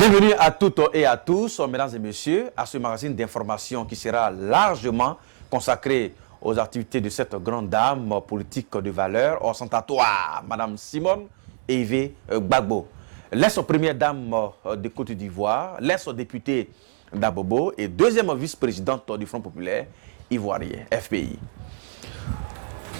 Bienvenue à toutes et à tous, mesdames et messieurs, à ce magazine d'information qui sera largement consacré aux activités de cette grande dame politique de valeur ostentatoire, Madame Simone Ehvé Gbagbo, l'ex-première dame de Côte d'Ivoire, l'ex-députée d'Abobo et deuxième vice-présidente du Front populaire ivoirien, FPI.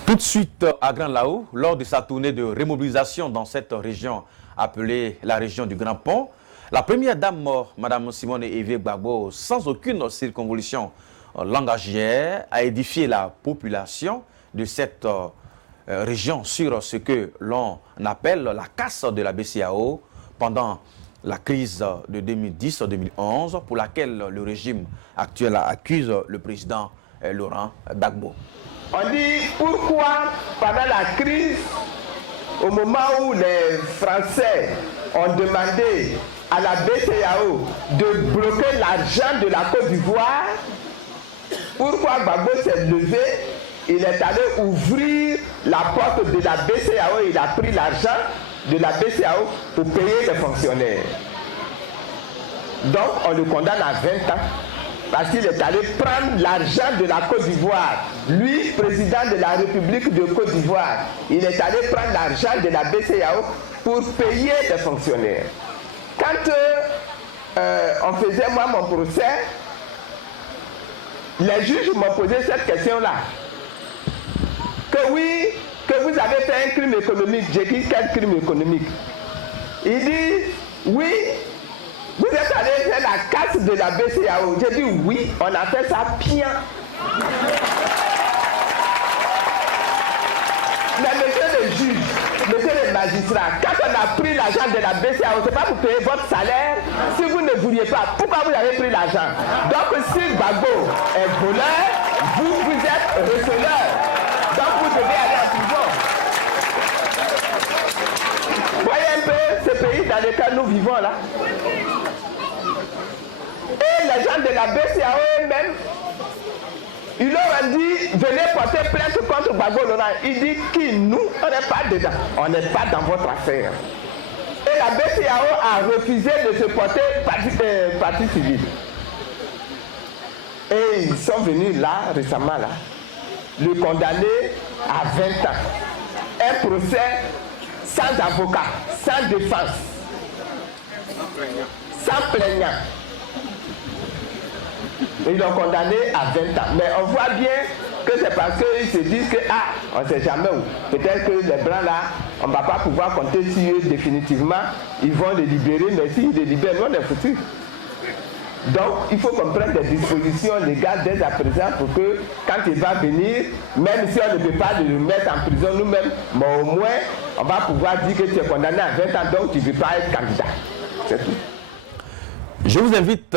Tout de suite à Grand Laou, lors de sa tournée de remobilisation dans cette région appelée la région du Grand Pont, la première dame, Mme Simone Ehvé Gbagbo, sans aucune circonvolution langagière, a édifié la population de cette région sur ce que l'on appelle la casse de la BCEAO pendant la crise de 2010-2011, pour laquelle le régime actuel accuse le président Laurent Gbagbo. On dit pourquoi pendant la crise, au moment où les Français ont demandé à la BCEAO de bloquer l'argent de la Côte d'Ivoire, pourquoi Gbagbo s'est levé, il est allé ouvrir la porte de la BCEAO, il a pris l'argent de la BCEAO pour payer les fonctionnaires. Donc on le condamne à 20 ans. Parce qu'il est allé prendre l'argent de la Côte d'Ivoire. Lui, président de la République de Côte d'Ivoire, il est allé prendre l'argent de la BCEAO pour payer les fonctionnaires. Quand on faisait moi mon procès, les juges m'ont posé cette question-là. Que oui, que vous avez fait un crime économique. J'ai dit quel crime économique? Il dit oui. Vous êtes allé faire la casse de la BCEAO. J'ai dit oui, on a fait ça bien. Mais monsieur le juge, monsieur le magistrat, quand on a pris l'argent de la BCEAO, c'est pas pour payer votre salaire. Si vous ne vouliez pas, pourquoi vous avez pris l'argent? Donc si Gbagbo est voleur, vous êtes receleur. Donc vous devez aller en prison. Voyez un peu ce pays dans lequel nous vivons là. Et les gens de la BCEAO eux-mêmes, ils leur ont dit, venez porter plainte contre Gbagbo Laurent. Il dit, qui nous? On n'est pas dedans. On n'est pas dans votre affaire. Et la BCEAO a refusé de se porter partie civile. Et ils sont venus là, récemment là, le condamner à 20 ans. Un procès sans avocat, sans défense, sans plaignant. Ils l'ont condamné à 20 ans. Mais on voit bien que c'est parce qu'ils se disent que, on ne sait jamais où. Peut-être que les Blancs là, on ne va pas pouvoir compter sur eux définitivement. Ils vont les libérer, mais s'ils les libèrent, nous on est foutus. Donc, il faut qu'on prenne des dispositions légales dès à présent pour que, quand il va venir, même si on ne peut pas le mettre en prison nous-mêmes, mais au moins, on va pouvoir dire que tu es condamné à 20 ans, donc tu ne veux pas être candidat. C'est tout. Je vous invite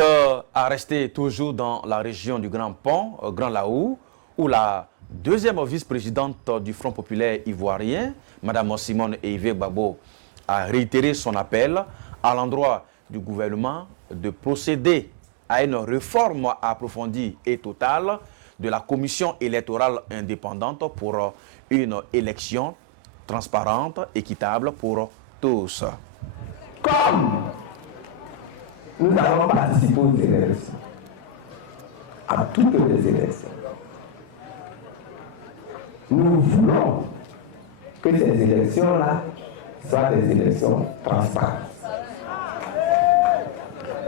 à rester toujours dans la région du Grand Pont, Grand Laou, où la deuxième vice-présidente du Front populaire ivoirien, Mme Simone Ehvé Gbagbo, a réitéré son appel à l'endroit du gouvernement de procéder à une réforme approfondie et totale de la commission électorale indépendante pour une élection transparente, équitable pour tous. Comme nous avons participé aux élections, à toutes les élections, nous voulons que ces élections-là soient des élections transparentes.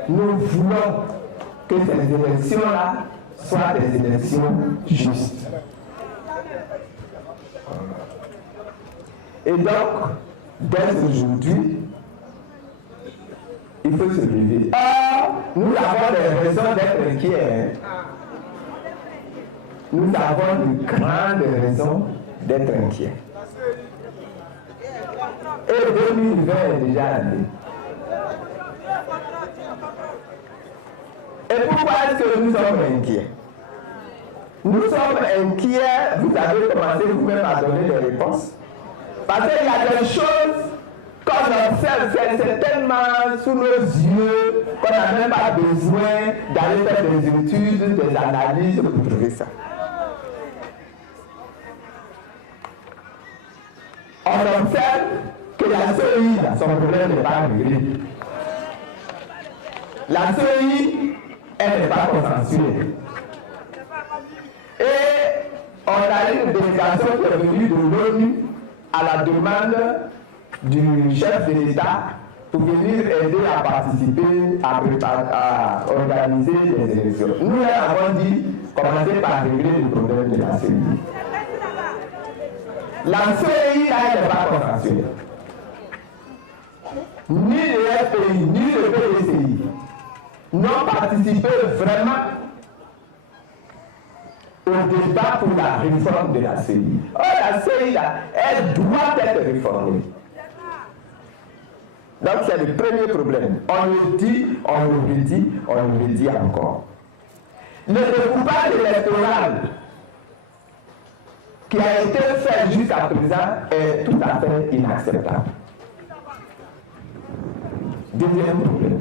Nous voulons que ces élections-là soient des élections justes. Et donc, dès aujourd'hui, il faut se lever. Or, nous avons des raisons d'être inquiets. Nous avons de grandes raisons d'être inquiets. Et 2020 est déjà allé. Et pourquoi est-ce que nous sommes inquiets? Nous sommes inquiets, vous avez commencé vous-même à donner des réponses. Parce qu'il y a des choses qu'on observe, c'est tellement sous nos yeux qu'on n'a même pas besoin d'aller faire des études, des analyses pour trouver ça. On observe que la CEI, son problème n'est pas réglé. La CEI, elle n'est pas consensuelle. Et on a une délégation qui est venue de l'ONU à la demande du chef de l'État pour venir aider à participer, à organiser des élections. Nous avons dit, commencez par régler le problème de la CEI. La CEI, là, elle n'est pas consensuelle. Ni le FPI, ni le PDCI n'ont participé vraiment au débat pour la réforme de la CEI. Oh, la CEI, là, elle doit être réformée. Donc c'est le premier problème. On le dit, on le redit, on le redit encore. Le découpage électoral qui a été fait jusqu'à présent est tout à fait inacceptable. Deuxième problème.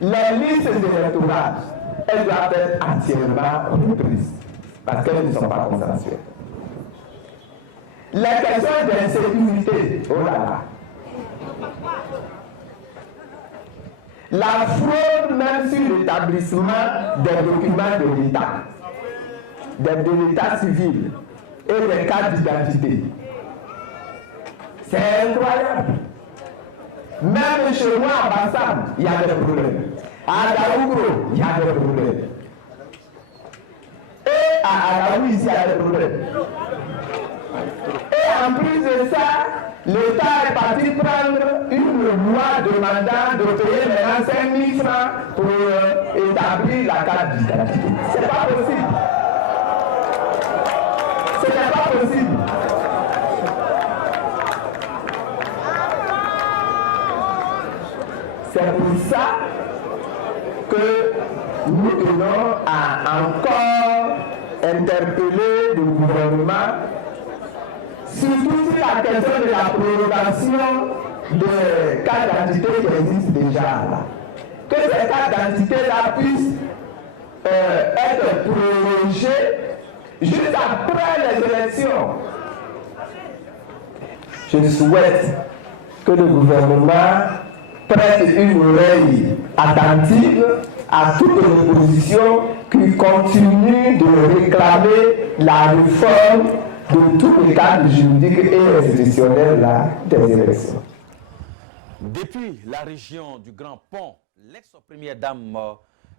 Les listes électorales, elles doivent être entièrement reprises parce qu'elles ne sont pas consensuelles. Les questions d'insécurité, oh là là. La fraude même sur l'établissement des documents de l'État, de l'État civil et des cartes d'identité. C'est incroyable. Même chez moi à Bassam, il y a des problèmes. À Daougro, il y a des problèmes. Et à Alaoui, il y a des problèmes. Et en plus de ça, l'État est parti prendre une loi demandant de payer maintenant 5 000 francs pour établir la carte d'identité. Ce n'est pas possible. Ce n'est pas possible. C'est pour ça que nous devons encore interpeller le gouvernement surtout sur la question de la prolongation des cartes d'identité qui existent déjà là. Que ces cartes d'identité-là puissent être prolongées juste après les élections. Je souhaite que le gouvernement prête une oreille attentive à toutes les oppositions qui continuent de réclamer la réforme de tous les cadres juridiques et institutionnels des élections. Depuis la région du Grand Pont, l'ex-première dame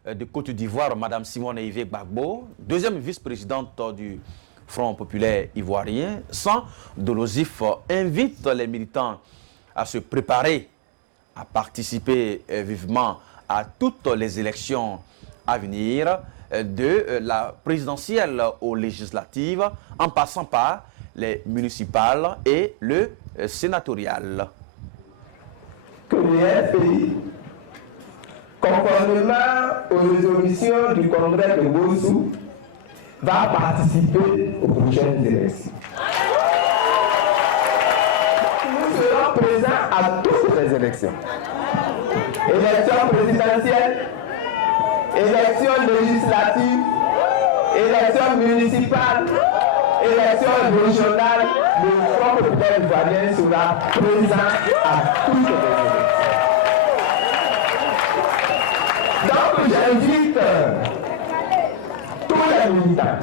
de Côte d'Ivoire, Mme Simone Ivé Gbagbo, deuxième vice-présidente du Front populaire ivoirien, sans dolosif, invite les militants à se préparer à participer vivement à toutes les élections à venir, de la présidentielle aux législatives, en passant par les municipales et le sénatorial. Que les FPI, conformément aux résolutions du congrès de Bossou, va participer aux prochaines élections. Nous serons présents à toutes les élections. Élections présidentielles, élections législatives, élections municipales, élections régionales, le Front populaire ivoirien sera présent à toutes les élections. Donc j'invite tous les militants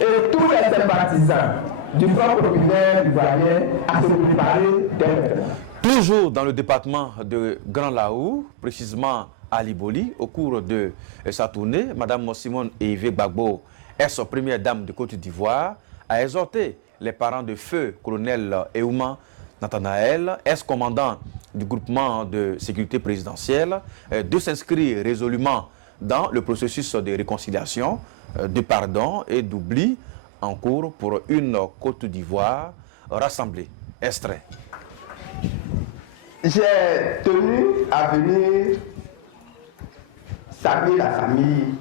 et tous les sympathisants du Front populaire ivoirien à se préparer dès maintenant. Toujours dans le département de Grand Laou, précisément à Liboli, au cours de sa tournée, Mme Simone Ivé Gbagbo, ex-première dame de Côte d'Ivoire, a exhorté les parents de feu colonel Eouman Nathanaël, ex-commandant du groupement de sécurité présidentielle, de s'inscrire résolument dans le processus de réconciliation, de pardon et d'oubli en cours pour une Côte d'Ivoire rassemblée. Extrait. J'ai tenu à venir saluer la famille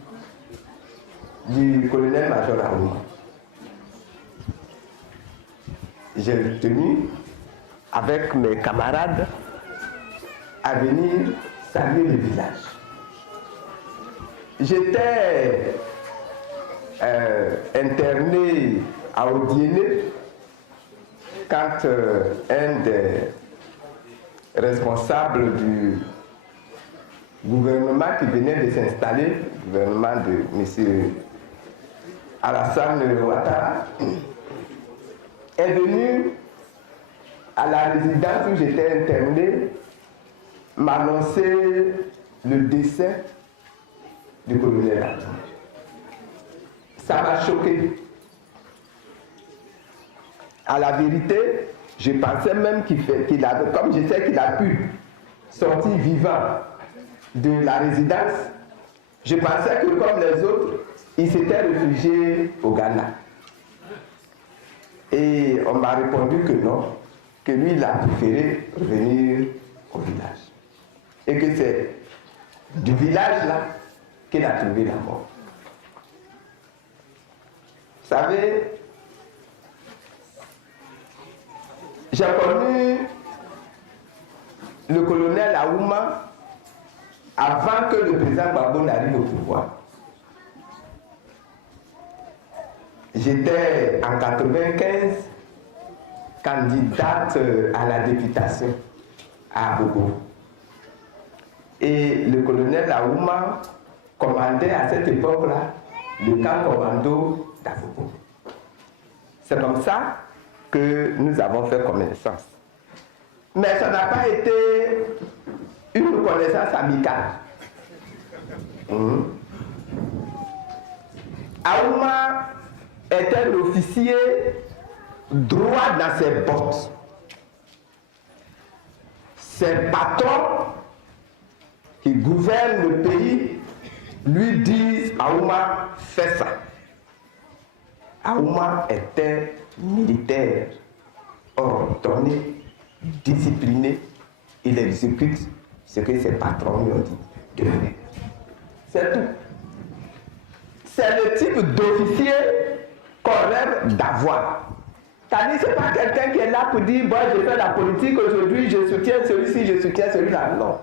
du colonel-major Aoui. J'ai tenu, avec mes camarades, à venir saluer le village. J'étais interné à Odiéné quand un des responsables gouvernement qui venait de s'installer, le gouvernement de M. Alassane Ouattara, est venu à la résidence où j'étais interné m'annoncer le décès du colonel Atou. Ça m'a choqué. À la vérité, je pensais même qu'il avait, comme je sais qu'il a pu sortir vivant de la résidence, je pensais que comme les autres, il s'était réfugié au Ghana. Et on m'a répondu que non, que lui, il a préféré revenir au village. Et que c'est du village là qu'il a trouvé la mort. Vous savez, j'ai connu le colonel Aouma avant que le président Gbagbo n'arrive au pouvoir. J'étais en 1995 candidate à la députation à Abobo. Et le colonel Aouma commandait à cette époque-là le camp commando d'Abobo. C'est comme ça que nous avons fait connaissance. Mais ça n'a pas été une connaissance amicale. Aouma était un officier droit dans ses bottes. Ses patrons qui gouvernent le pays lui disent Aouma, fais ça. Aouma était militaire, ordonné, discipliné. Il exécute ce que ses patrons lui ont dit de faire. C'est tout. C'est le type d'officier qu'on rêve d'avoir. C'est-à-dire que ce n'est pas quelqu'un qui est là pour dire bon, je fais la politique aujourd'hui, je soutiens celui-ci, je soutiens celui-là. Non.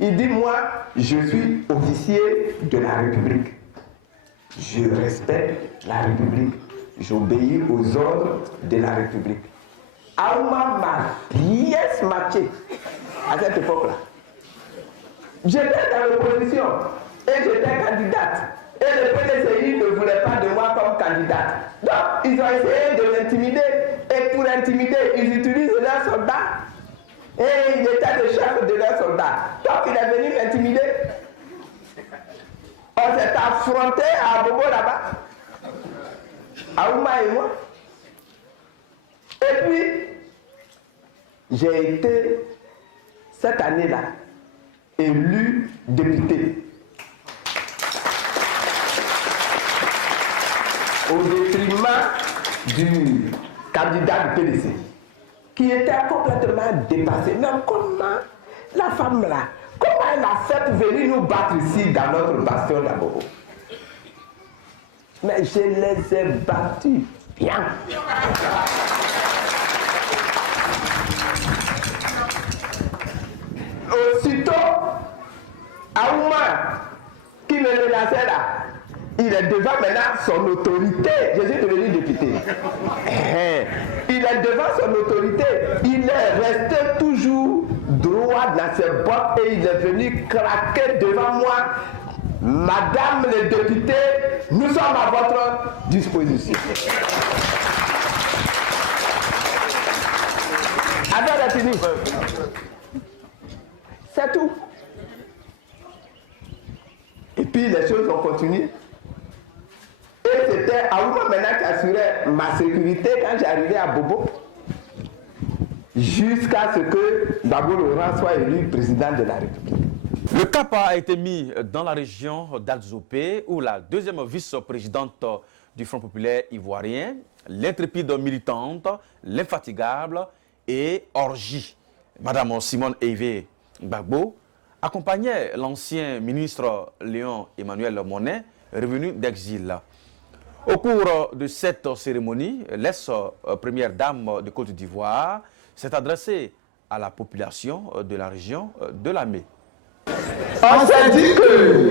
Il dit moi, je suis officier de la République. Je respecte la République. J'obéis aux ordres de la République. Aouma m'a bien matché à cette époque-là. J'étais dans l'opposition et j'étais candidate. Et le PDCI ne voulait pas de moi comme candidate. Donc, ils ont essayé de l'intimider. Et pour l'intimider, ils utilisent leurs soldats. Et il était le chef de leurs soldats. Donc, il est venu m'intimider. On s'est affronté à Abobo là-bas. Aouma et moi. Et puis, j'ai été, cette année-là, élu député. Au détriment du candidat du PDC, qui était complètement dépassé. Mais comment la femme là, comment elle a fait pour venir nous battre ici dans notre bastion d'Abobo? Mais je les ai battus bien. Aussitôt, Aouma, qui me menaçait là, il est devant maintenant son autorité. Je suis devenu député. Il est devant son autorité. Il est resté toujours droit dans ses bottes et il est venu craquer devant moi. Madame le député, nous sommes à votre disposition. Avec la fini. C'est tout. Et puis les choses ont continué. Et c'était Aouma maintenant qui assurait ma sécurité quand j'arrivais à Bobo, jusqu'à ce que Gbagbo Laurent soit élu président de la République. Le cap a été mis dans la région d'Alzopé, où la deuxième vice-présidente du Front populaire ivoirien, l'intrépide militante, l'infatigable et orgie, Madame Simone Hervé Gbagbo, accompagnait l'ancien ministre Léon Emmanuel Monnet, revenu d'exil. Au cours de cette cérémonie, l'ex-première dame de Côte d'Ivoire s'est adressée à la population de la région de Lamé. On s'est dit que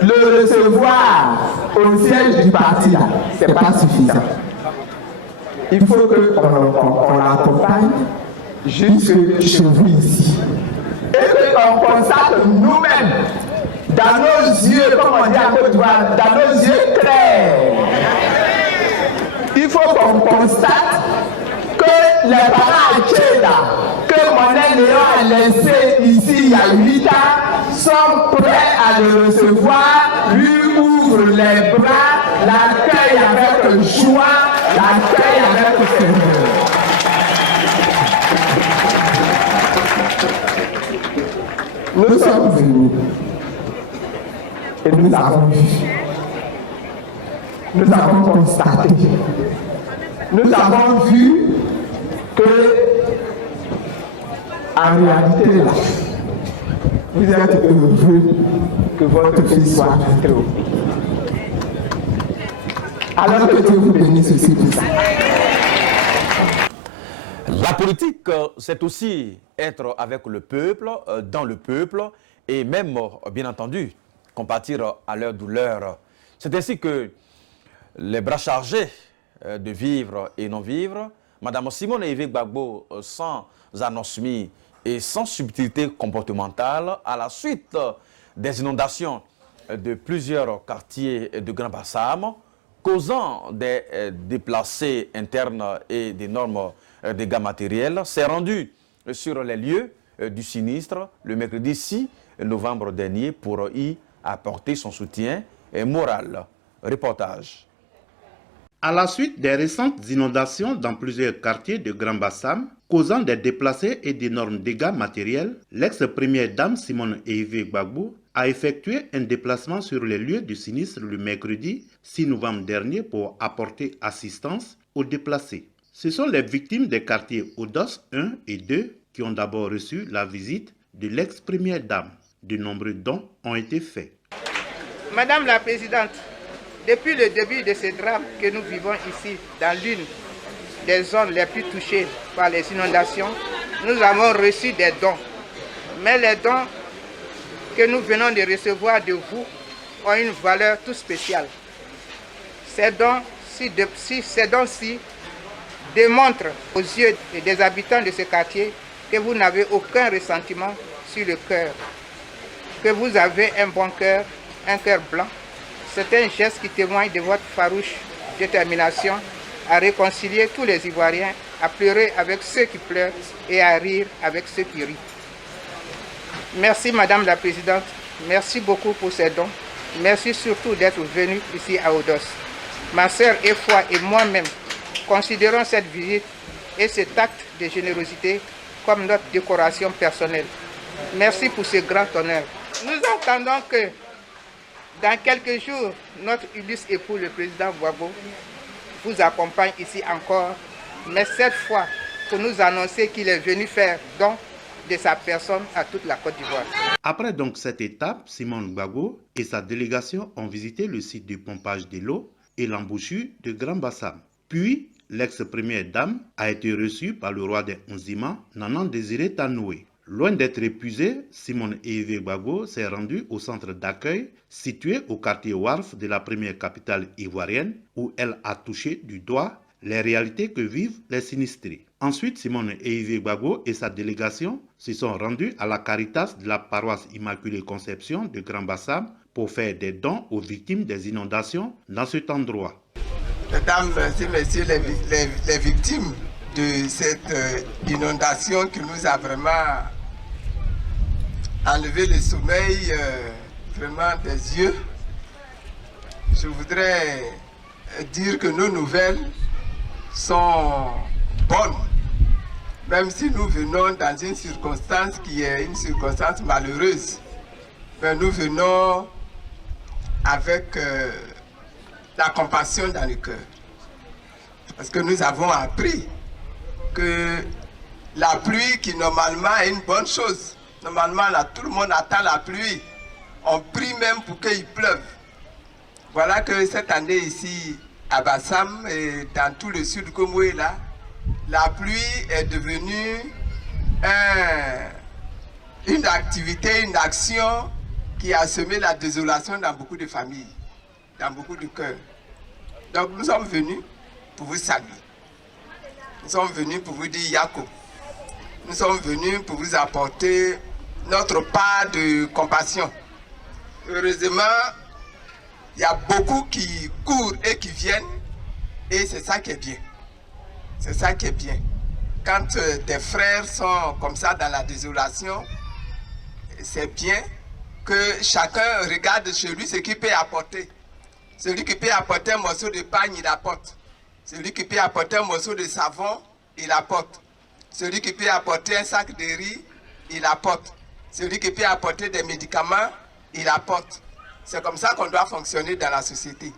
le recevoir au siège du parti, ce n'est pas suffisant. Il faut qu'on l'accompagne jusque chez vous ici. et qu'on constate nous-mêmes, dans nos yeux, comme on dit en Côte d'Ivoire, dans nos yeux clairs, il faut qu'on constate que les parents à Tchéda, que Monet Léon a laissé ici il y a 8 ans, sont prêts à le recevoir, lui ouvre les bras, l'accueil avec joie, l'accueil avec ferveur. Nous sommes venus et nous avons vu, nous avons constaté, nous avons vu que, en réalité, là, vous êtes heureux que votre fils soit rentré au pays. Alors que Dieu vous bénisse aussi pour ça. La politique, c'est aussi être avec le peuple, dans le peuple, et même, bien entendu, compatir à leur douleur. C'est ainsi que les bras chargés de vivre et non vivre, Mme Simone Ehvé Gbagbo, sans anosmie et sans subtilité comportementale, à la suite des inondations de plusieurs quartiers de Grand Bassam, causant des déplacés internes et d'énormes dégâts matériels, s'est rendu sur les lieux du sinistre le mercredi 6 novembre dernier pour y apporter son soutien moral. Reportage. À la suite des récentes inondations dans plusieurs quartiers de Grand Bassam, causant des déplacés et d'énormes dégâts matériels, l'ex-première dame Simone Ehvé Gbagbo a effectué un déplacement sur les lieux du sinistre le mercredi 6 novembre dernier pour apporter assistance aux déplacés. Ce sont les victimes des quartiers Odos 1 et 2 qui ont d'abord reçu la visite de l'ex-première dame. De nombreux dons ont été faits. Madame la Présidente, depuis le début de ce drame que nous vivons ici, dans l'une des zones les plus touchées par les inondations, nous avons reçu des dons. Mais les dons que nous venons de recevoir de vous ont une valeur toute spéciale. Ces dons-ci démontrent aux yeux des habitants de ce quartier que vous n'avez aucun ressentiment sur le cœur, que vous avez un bon cœur, un cœur blanc. C'est un geste qui témoigne de votre farouche détermination à réconcilier tous les Ivoiriens, à pleurer avec ceux qui pleurent et à rire avec ceux qui rient. Merci Madame la Présidente, merci beaucoup pour ces dons. Merci surtout d'être venue ici à Odos. Ma sœur Efwa et moi-même considérons cette visite et cet acte de générosité comme notre décoration personnelle. Merci pour ce grand honneur. Nous entendons que dans quelques jours, notre illustre époux, le président Gbagbo, vous accompagne ici encore, mais cette fois pour nous annoncer qu'il est venu faire don de sa personne à toute la Côte d'Ivoire. Après donc cette étape, Simone Gbagbo et sa délégation ont visité le site de pompage de l'eau et l'embouchure de Grand Bassam. Puis, l'ex-première dame a été reçue par le roi des Nzima, Nanan Désiré Tanoué. Loin d'être épuisée, Simone Ehvé Gbagbo s'est rendue au centre d'accueil situé au quartier Warf de la première capitale ivoirienne où elle a touché du doigt les réalités que vivent les sinistrés. Ensuite, Simone Ehvé Gbagbo et sa délégation se sont rendus à la Caritas de la paroisse Immaculée Conception de Grand Bassam pour faire des dons aux victimes des inondations dans cet endroit. Mesdames et messieurs les victimes de cette inondation qui nous a vraiment enlevé le sommeil vraiment des yeux, je voudrais dire que nos nouvelles sont bonnes, même si nous venons dans une circonstance qui est une circonstance malheureuse. Mais nous venons avec la compassion dans le cœur. Parce que nous avons appris que la pluie, qui normalement est une bonne chose, normalement là, tout le monde attend la pluie, on prie même pour qu'il pleuve. Voilà que cette année ici, à Bassam et dans tout le sud Komoué là, la pluie est devenue une activité, une action qui a semé la désolation dans beaucoup de familles, dans beaucoup de cœurs. Donc nous sommes venus pour vous saluer. Nous sommes venus pour vous dire Yako. Nous sommes venus pour vous apporter notre part de compassion. Heureusement, il y a beaucoup qui courent et qui viennent, et c'est ça qui est bien. C'est ça qui est bien. Quand des frères sont comme ça dans la désolation, c'est bien que chacun regarde chez lui ce qu'il peut apporter. Celui qui peut apporter un morceau de pain, il apporte. Celui qui peut apporter un morceau de savon, il apporte. Celui qui peut apporter un sac de riz, il apporte. Celui qui peut apporter des médicaments, il apporte. C'est comme ça qu'on doit fonctionner dans la société.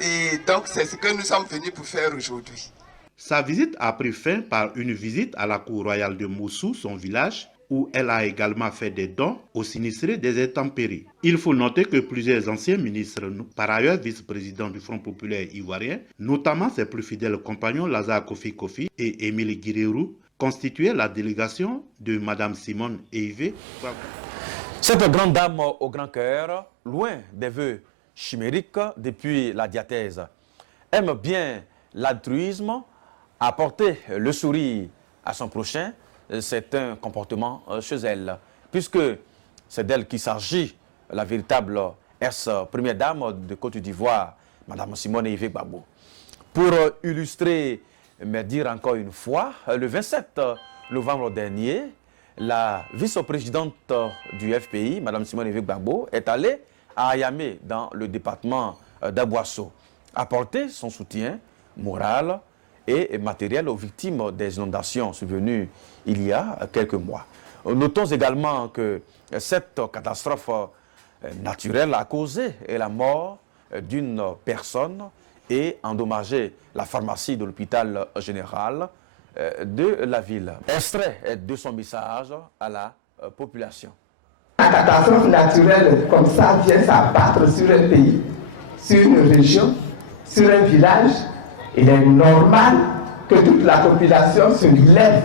Et donc, c'est ce que nous sommes venus pour faire aujourd'hui. Sa visite a pris fin par une visite à la cour royale de Moussou, son village, où elle a également fait des dons aux sinistrés des intempéries. Il faut noter que plusieurs anciens ministres, par ailleurs vice-présidents du Front populaire ivoirien, notamment ses plus fidèles compagnons Lazare Kofi Kofi et Émile Guirérou, constituaient la délégation de Mme Simone Eivé. Cette grande dame au grand cœur, loin des vœux chimériques depuis la diathèse, aime bien l'altruisme, apporter le sourire à son prochain. C'est un comportement chez elle, puisque c'est d'elle qu'il s'agit, la véritable ex-première dame de Côte d'Ivoire, Mme Simone Eivé Gbagbo. Pour illustrer, mais dire encore une fois, le 27 novembre dernier, la vice-présidente du FPI, Mme Simone Eivé Gbagbo, est allée à Ayamé, dans le département d'Aboasso, apporter son soutien moral et matériel aux victimes des inondations survenues il y a quelques mois. Notons également que cette catastrophe naturelle a causé la mort d'une personne et endommagé la pharmacie de l'hôpital général de la ville. Extrait de son message à la population. La catastrophe naturelle comme ça vient s'abattre sur un pays, sur une région, sur un village. Il est normal que toute la population se lève,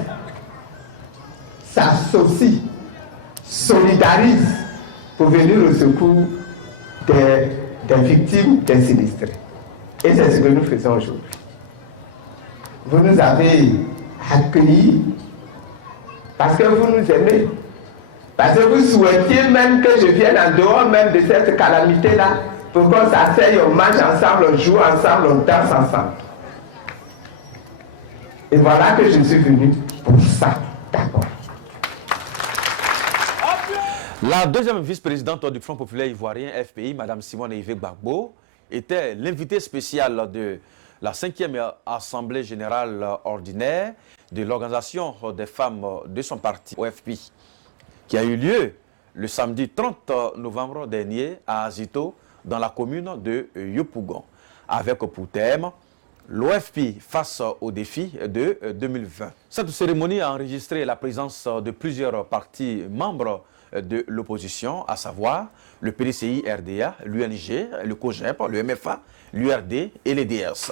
s'associe, solidarise pour venir au secours des victimes, des sinistrés. Et c'est ce que nous faisons aujourd'hui. Vous nous avez accueillis parce que vous nous aimez, parce que vous souhaitiez même que je vienne en dehors même de cette calamité-là, pour qu'on s'asseye, on mange ensemble, on joue ensemble, on danse ensemble. Et voilà que je suis venu pour ça, d'abord. La deuxième vice-présidente du Front populaire ivoirien FPI, Mme Simone Eivé Gbagbo, était l'invitée spéciale de la 5e Assemblée générale ordinaire de l'Organisation des femmes de son parti, OFPI, qui a eu lieu le samedi 30 novembre dernier à Azito, dans la commune de Yopougon, avec pour thème l'OFPI face aux défis de 2020. Cette cérémonie a enregistré la présence de plusieurs partis membres de l'opposition, à savoir le PDCI RDA, l'UNG, le COGEP, le MFA, l'URD et les DS.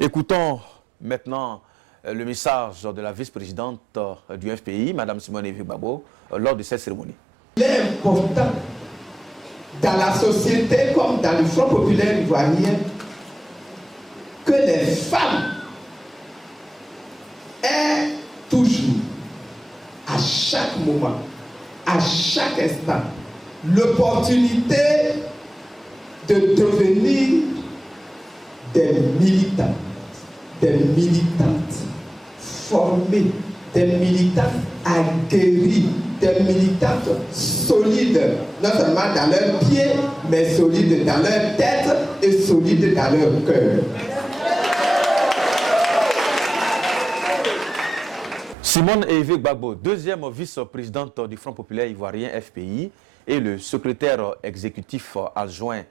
Écoutons maintenant le message de la vice-présidente du FPI, Mme Simone Eivé Gbagbo, lors de cette cérémonie. Il est important dans la société comme dans le Front populaire ivoirien que les femmes aient toujours, à chaque moment, à chaque instant, l'opportunité de devenir des militants, des militantes formées, des militantes aguerries, des militantes solides, non seulement dans leurs pieds, mais solides dans leur tête et solides dans leur cœur. Simone Eivé Gbagbo, deuxième vice-présidente du Front populaire ivoirien FPI et le secrétaire exécutif adjoint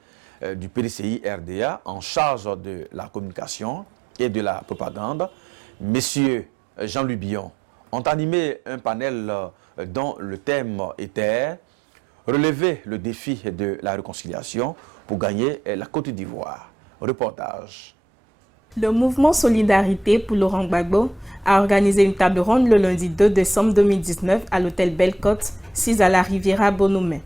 du PDCI RDA en charge de la communication et de la propagande, messieurs Jean-Louis Billon, ont animé un panel dont le thème était « Relever le défi de la réconciliation pour gagner la Côte d'Ivoire ». Reportage. Le mouvement Solidarité pour Laurent Gbagbo a organisé une table ronde le lundi 2 décembre 2019 à l'hôtel Belle-Côte, 6 à la Riviera Bonomé.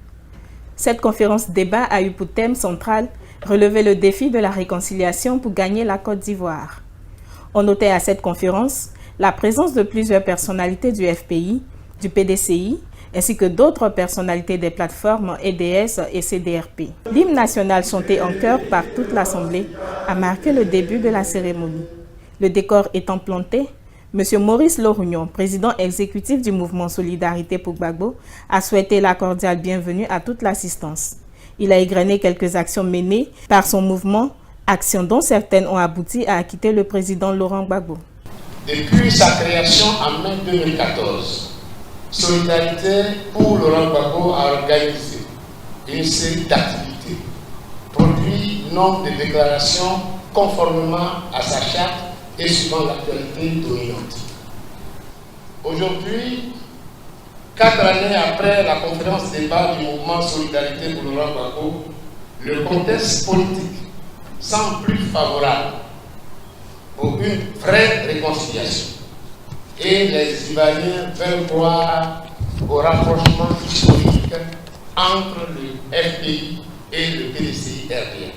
Cette conférence débat a eu pour thème central « Relever le défi de la réconciliation pour gagner la Côte d'Ivoire ». On notait à cette conférence la présence de plusieurs personnalités du FPI, du PDCI ainsi que d'autres personnalités des plateformes EDS et CDRP. L'hymne national chanté en chœur par toute l'Assemblée a marqué le début de la cérémonie. Le décor étant planté, M. Maurice Lorugnon, président exécutif du mouvement Solidarité pour Gbagbo, a souhaité la cordiale bienvenue à toute l'assistance. Il a égrené quelques actions menées par son mouvement, actions dont certaines ont abouti à acquitter le président Laurent Gbagbo. Depuis sa création en mai 2014, Solidarité pour Laurent Gbagbo a organisé une série d'activités, produit nombre de déclarations conformément à sa charte et suivant l'actualité dominante. Aujourd'hui, 4 années après la conférence débat du mouvement Solidarité pour Laurent Gbagbo, le contexte politique semble plus favorable pour une vraie réconciliation. Et les Ivoiriens veulent croire au rapprochement historique entre le FPI et le PDCI-RDA.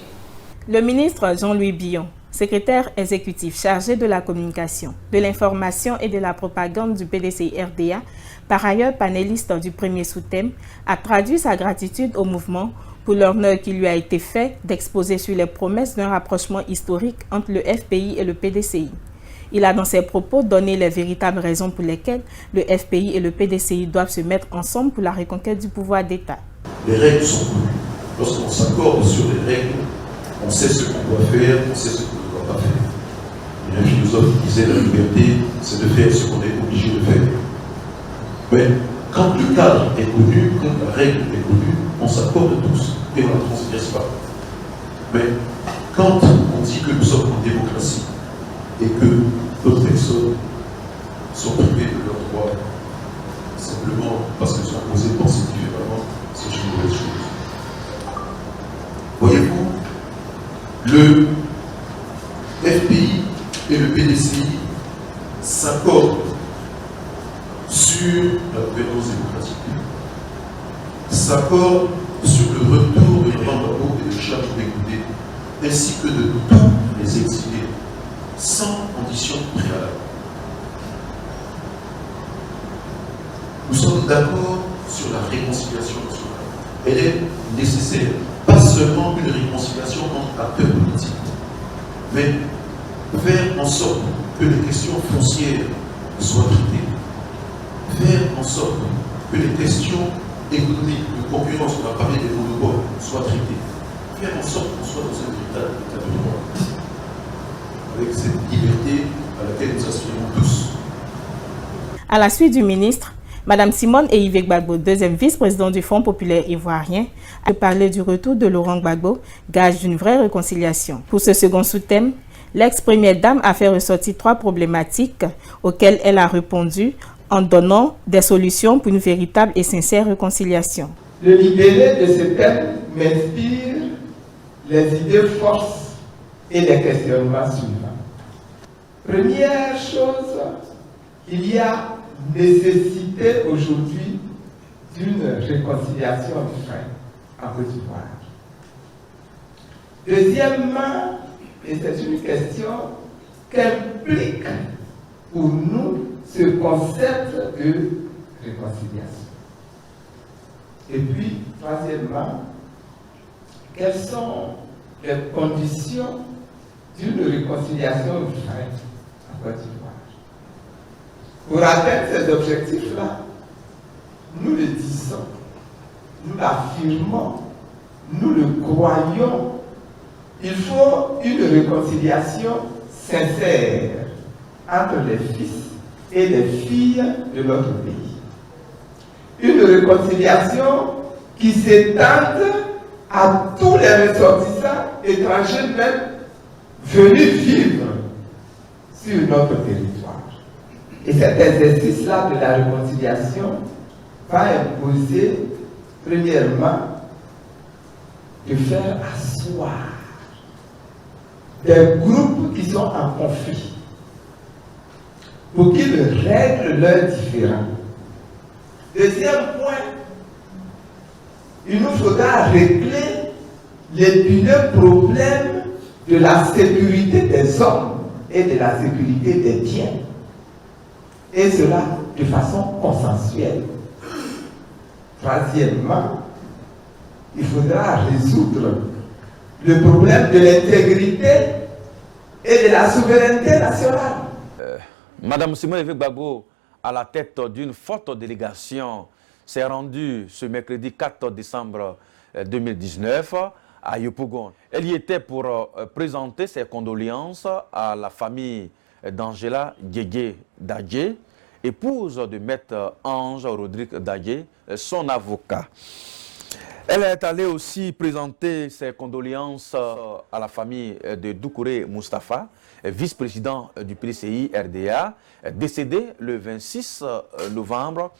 Le ministre Jean-Louis Billon, secrétaire exécutif chargé de la communication, de l'information et de la propagande du PDCI-RDA, par ailleurs panéliste du premier sous-thème, a traduit sa gratitude au mouvement pour l'honneur qui lui a été fait d'exposer sur les promesses d'un rapprochement historique entre le FPI et le PDCI. Il a dans ses propos donné les véritables raisons pour lesquelles le FPI et le PDCI doivent se mettre ensemble pour la reconquête du pouvoir d'État. Les règles sont connues. Lorsqu'on s'accorde sur les règles, on sait ce qu'on doit faire, on sait ce qu'on ne doit pas faire. Il y a un philosophe qui disait la liberté, c'est de faire ce qu'on est obligé de faire. Mais quand le cadre est connu, quand la règle est connue, on s'accorde tous et on ne la transgresse pas. Mais quand on dit que nous sommes en démocratie et que d'autres personnes sont privées de leurs droits simplement parce qu'elles sont posées de penser différemment, c'est une mauvaise chose. Voyez-vous, le FPI et le PDCI s'accordent sur la gouvernance démocratique, s'accordent sur le retour de Laurent Gbagbo et de Charles Bégoudé, ainsi que de tous les exilés, sans condition préalable. Nous sommes d'accord sur la réconciliation nationale. Elle est nécessaire, pas seulement une réconciliation entre acteurs politiques, mais faire en sorte que les questions foncières soient traitées, faire en sorte que les questions économiques, de concurrence, on va parler des monopoles, soient traitées, faire en sorte qu'on soit dans un véritable état de droit, avec cette liberté à laquelle nous aspirons tous. À la suite du ministre, Mme Simone Eyve Gbagbo, deuxième vice-présidente du Front populaire ivoirien, a parlé du retour de Laurent Gbagbo, gage d'une vraie réconciliation. Pour ce second sous-thème, l'ex-première dame a fait ressortir 3 problématiques auxquelles elle a répondu en donnant des solutions pour une véritable et sincère réconciliation. Le libellé de ce thème m'inspire les idées forces et les questionnements suivants. Première chose, il y a nécessité aujourd'hui d'une réconciliation vraie en Côte d'Ivoire. Deuxièmement, et c'est une question qu'implique pour nous ce concept de réconciliation. Et puis, troisièmement, quelles sont les conditions d'une réconciliation vraie en Côte d'Ivoire? Pour atteindre ces objectifs-là, nous le disons, nous l'affirmons, nous le croyons, il faut une réconciliation sincère entre les fils et les filles de notre pays. Une réconciliation qui s'étende à tous les ressortissants étrangers même venus vivre sur notre territoire. Et cet exercice-là de la réconciliation va imposer, premièrement, de faire asseoir des groupes qui sont en conflit pour qu'ils règlent leurs différends. Deuxième point, il nous faudra régler l'épineux problème de la sécurité des hommes et de la sécurité des biens. Et cela de façon consensuelle. Troisièmement, il faudra résoudre le problème de l'intégrité et de la souveraineté nationale. Madame Simone Gbagbo, à la tête d'une forte délégation, s'est rendue ce mercredi 4 décembre 2019 à Yopougon. Elle y était pour présenter ses condoléances à la famille d'Angela Guégué Dadje, épouse de maître Ange Rodrigue Dadje, son avocat. Elle est allée aussi présenter ses condoléances à la famille de Doucouré Moustapha, vice-président du PDCI RDA, décédé le 26 novembre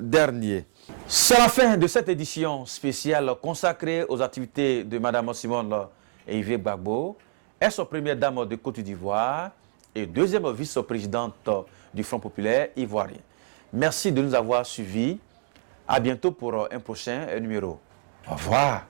dernier. C'est la fin de cette édition spéciale consacrée aux activités de Mme Simone Gbagbo, ex-première dame de Côte d'Ivoire et deuxième vice-présidente du Front populaire ivoirien. Merci de nous avoir suivis. À bientôt pour un prochain numéro. Au revoir.